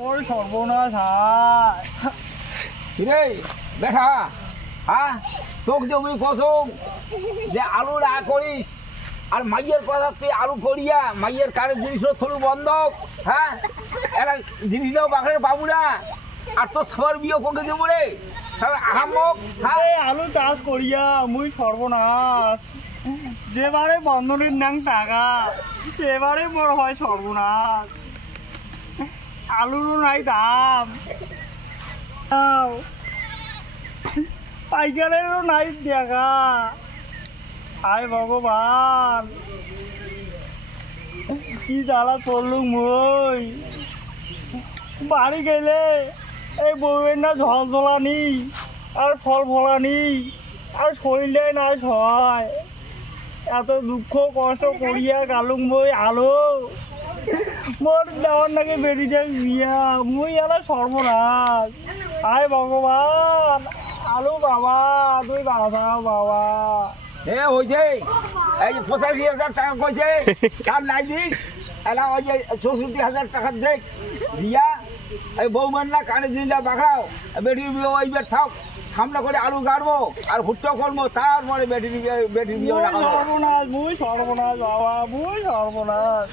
মোর সর্বনাশ হায় কিরে বেটা, হ্যাঁ তোকে জমি কসম যে আলু না করিস আর মাইয়ের কথা তুই আলু করিয়া মাইয়ের কারের জিনিসও থলু বন্ধক, হ্যাঁ একটা জিনিসটাও বাঘের পাবো না আর তোর সবার বিয়ে কোকে দেবো রে আহাম্মক। হ্যাঁ আলু চাষ করিয়া মুই সর্বনাশ, যেবারে বন্ধনের নাং টাকা সেবারে মোর হয় সর্বনাশ। আলুরও নাই দাম, পাইকারেরও নাই দেখা। হায় ভগবান, কি জ্বালা করলুম মই। বাড়ি গেলে এই বউয়ের না ঝল ঝলানি আর ফল ফলানি আর শরীরে না সয়। এত দুঃখ কষ্ট করিয়া গালুম মই আলো মোর দেওয়ার নাকি বেরিয়ে বিয়া মুই এলা সর্বনাশ। হায় ভগবান, আলু বাবা তুই বাঁচাও বাবা। এ হয়েছে এই যে 85,000 টাকা কইছে তার নাই দিস এলা ওই যে 64,000 টাকা দেখ দিয়া এই বৌমার না কানে জিনিসটা বাঁকড়াও বেটির বিয়ে ওই বের থাক সামনে করে আলু গাড়বো আর হুট্টো করবো তারপরে বেটির বিয়ে সর্বনাশ মুই সর্বনাশ বাবা মুই সর্বনাশ।